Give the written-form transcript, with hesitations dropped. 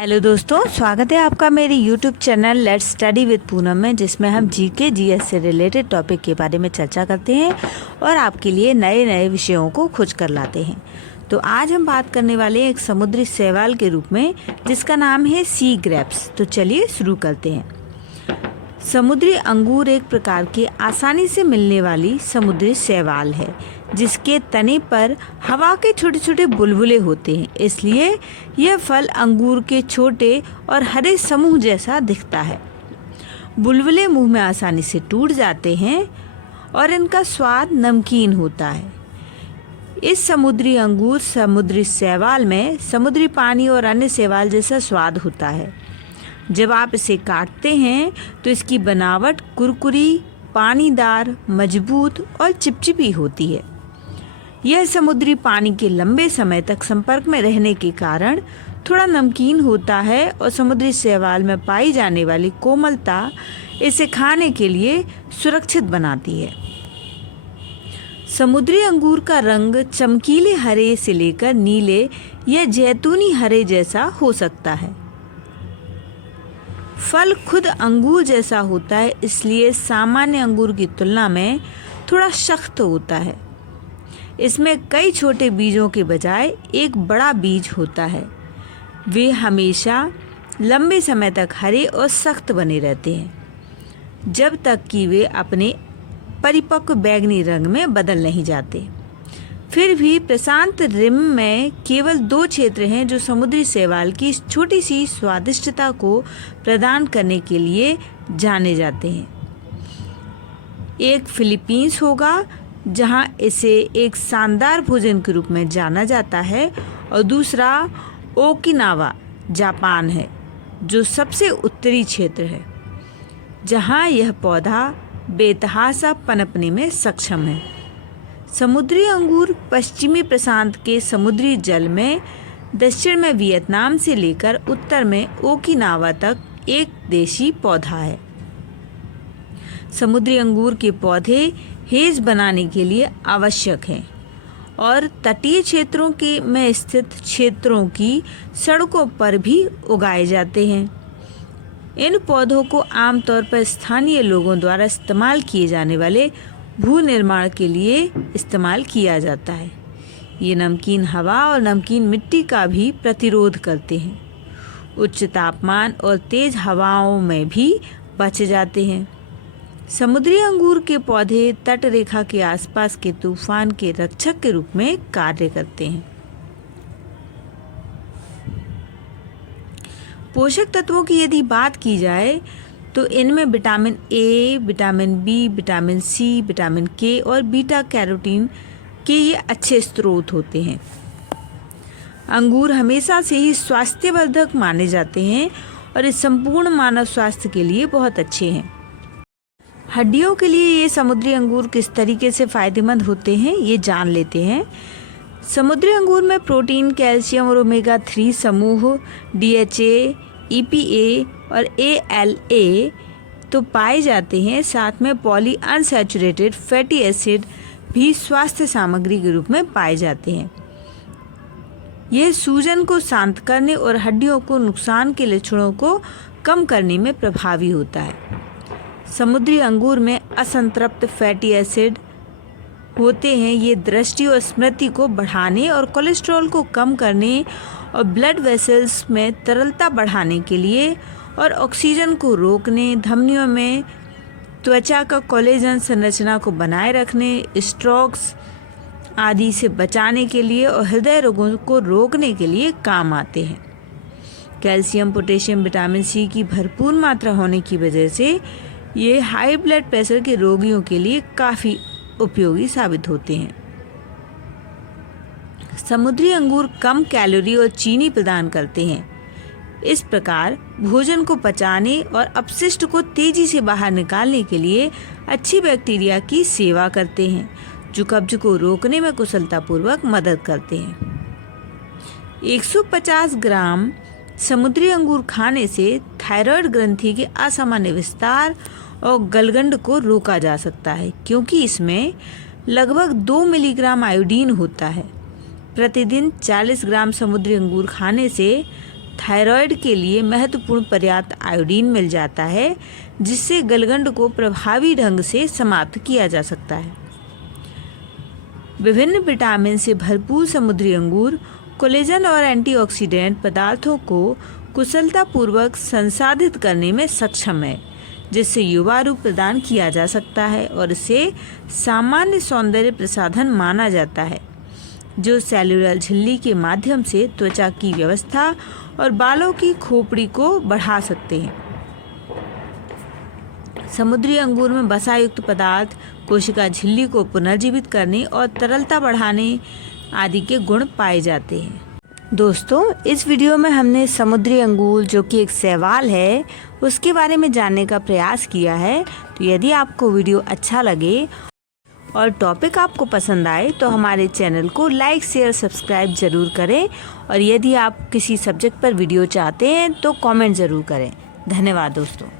Hello दोस्तों, स्वागत है आपका मेरे YouTube channel let's study with Poonam में, जिसमें हम जीके जीएस से रिलेटेड टॉपिक के बारे में चर्चा करते हैं और आपके लिए नए नए विषयों को खोज कर लाते हैं। तो आज हम बात करने वाले हैं एक समुद्री शैवाल के रूप में जिसका नाम है सी ग्रेप्स। तो चलिए शुरू करते हैं। समुद्री अंगूर एक प्रकार की आसानी से मिलने वाली समुद्री शैवाल है जिसके तने पर हवा के छोटे छोटे बुलबुले होते हैं, इसलिए यह फल अंगूर के छोटे और हरे समूह जैसा दिखता है। बुलबुले मुंह में आसानी से टूट जाते हैं और इनका स्वाद नमकीन होता है। इस समुद्री अंगूर समुद्री शैवाल में समुद्री पानी और अन्य शैवाल जैसा स्वाद होता है। जब आप इसे काटते हैं तो इसकी बनावट कुरकुरी, पानीदार, मजबूत और चिपचिपी होती है। यह समुद्री पानी के लंबे समय तक संपर्क में रहने के कारण थोड़ा नमकीन होता है और समुद्री शैवाल में पाई जाने वाली कोमलता इसे खाने के लिए सुरक्षित बनाती है। समुद्री अंगूर का रंग चमकीले हरे से लेकर नीले या जैतूनी हरे जैसा हो सकता है। फल खुद अंगूर जैसा होता है, इसलिए सामान्य अंगूर की तुलना में थोड़ा सख्त होता है। इसमें कई छोटे बीजों के बजाय एक बड़ा बीज होता है। वे हमेशा लंबे समय तक हरे और सख्त बने रहते हैं जब तक कि वे अपने परिपक्व बैंगनी रंग में बदल नहीं जाते। फिर भी प्रशांत रिम में केवल 2 क्षेत्र हैं जो समुद्री शैवाल की इस छोटी सी स्वादिष्टता को प्रदान करने के लिए जाने जाते हैं। एक फिलीपींस होगा जहां इसे एक शानदार भोजन के रूप में जाना जाता है, और दूसरा ओकिनावा जापान है जो सबसे उत्तरी क्षेत्र है जहां यह पौधा बेतहाशा पनपने में सक्षम है। समुद्री अंगूर पश्चिमी प्रशांत के समुद्री जल में दक्षिण में वियतनाम से लेकर उत्तर में ओकिनावा तक एक देशी पौधा है। समुद्री अंगूर के पौधे हेज बनाने के लिए आवश्यक हैं और तटीय क्षेत्रों के में स्थित क्षेत्रों की सड़कों पर भी उगाए जाते हैं। इन पौधों को आमतौर पर स्थानीय लोगों द्वारा इस्तेमाल किए जाने वाले भू निर्माण के लिए इस्तेमाल किया जाता है। ये नमकीन हवा और नमकीन मिट्टी का भी प्रतिरोध करते हैं। उच्च तापमान और तेज हवाओं में भी बच जाते हैं। समुद्री अंगूर के पौधे तट रेखा के आसपास के तूफान के रक्षक के रूप में कार्य करते हैं। पोषक तत्वों की यदि बात की जाए तो इनमें vitamin A, vitamin B, vitamin C, vitamin K और बीटा कैरोटीन के ये अच्छे स्रोत होते हैं। अंगूर हमेशा से ही स्वास्थ्यवर्धक माने जाते हैं और इस संपूर्ण मानव स्वास्थ्य के लिए बहुत अच्छे हैं। हड्डियों के लिए ये समुद्री अंगूर किस तरीके से फ़ायदेमंद होते हैं ये जान लेते हैं। समुद्री अंगूर में प्रोटीन, कैल्शियम और ओमेगा 3 समूह, DHA, EPA और ALA तो पाए जाते हैं। साथ में पॉली अनसैचुरेटेड फैटी एसिड भी स्वास्थ्य सामग्री के रूप में पाए जाते हैं। यह सूजन को शांत करने और हड्डियों को नुकसान के लक्षणों को कम करने में प्रभावी होता है। समुद्री अंगूर में असंतृप्त फैटी एसिड होते हैं। ये दृष्टि और स्मृति को बढ़ाने और कोलेस्ट्रॉल को कम करने और ब्लड वेसल्स में तरलता बढ़ाने के लिए और ऑक्सीजन को रोकने, धमनियों में त्वचा का कोलेजन संरचना को बनाए रखने, स्ट्रोक्स आदि से बचाने के लिए और हृदय रोगों को रोकने के लिए काम आते हैं। कैल्शियम, पोटेशियम, विटामिन सी की भरपूर मात्रा होने की वजह से ये हाई ब्लड प्रेशर के रोगियों के लिए काफ़ी उपयोगी साबित होते हैं। समुद्री अंगूर कम कैलोरी और चीनी प्रदान करते हैं। इस प्रकार भोजन को पचाने और अपशिष्ट को तेजी से बाहर निकालने के लिए अच्छी बैक्टीरिया की सेवा करते हैं जो कब्ज को रोकने में कुशलतापूर्वक मदद करते हैं। 150 ग्राम समुद्री अंगूर खाने से थायराइड ग्रंथि के असामान्य विस्तार और गलगंड को रोका जा सकता है क्योंकि इसमें लगभग 2 मिलीग्राम आयोडीन होता है। प्रतिदिन 40 ग्राम समुद्री अंगूर खाने से थायराइड के लिए महत्वपूर्ण पर्याप्त आयोडीन मिल जाता है, जिससे गलगंड को प्रभावी ढंग से समाप्त किया जा सकता है। विभिन्न विटामिन से भरपूर समुद्री अंगूर कोलेजन और एंटीऑक्सीडेंट पदार्थों को कुशलतापूर्वक संसाधित करने में सक्षम है, जिससे युवा रूप प्रदान किया जा सकता है और इसे सामान्य सौंदर्य प्रसाधन माना जाता है, जो सेल्युलर झिल्ली के माध्यम से त्वचा की व्यवस्था और बालों की खोपड़ी को बढ़ा सकते हैं। समुद्री अंगूर में वसायुक्त पदार्थ कोशिका झिल्ली को पुनर्जीवित करने और तरलता बढ़ाने आदि के गुण पाए जाते हैं। दोस्तों, इस वीडियो में हमने समुद्री अंगूर, जो कि एक शैवाल है, उसके बारे में जानने का प्रयास किया है। तो यदि आपको वीडियो अच्छा लगे और टॉपिक आपको पसंद आए तो हमारे चैनल को लाइक, शेयर, सब्सक्राइब ज़रूर करें और यदि आप किसी सब्जेक्ट पर वीडियो चाहते हैं तो कमेंट ज़रूर करें। धन्यवाद दोस्तों।